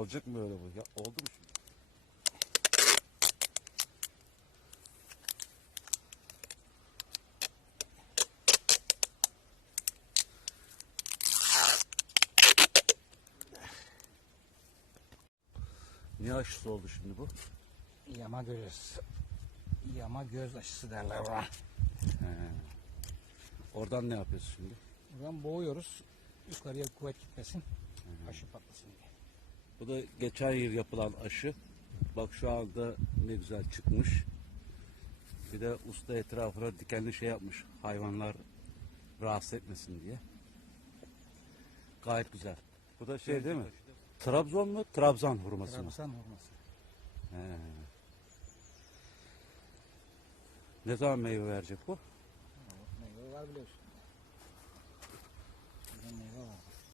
Olacak mı öyle bu? Ya, oldu mu şimdi? Niye aşısı oldu şimdi bu? Yama göz. Yama göz aşısı derler ona. Oradan ne yapıyorsun şimdi? Buradan boğuyoruz. Yukarıya kuvvet gitmesin. Aşı patlasın diye. Bu da geçen yıl yapılan aşı. Bak şu anda ne güzel çıkmış. Bir de usta etrafına dikenli şey yapmış. Hayvanlar rahatsız etmesin diye. Gayet güzel. Bu da şey değil mi? Trabzon mu? Trabzan hurması mı? Trabzan hurması. He. Ne zaman meyve verecek bu? Meyve var biliyorsun. Meyve var.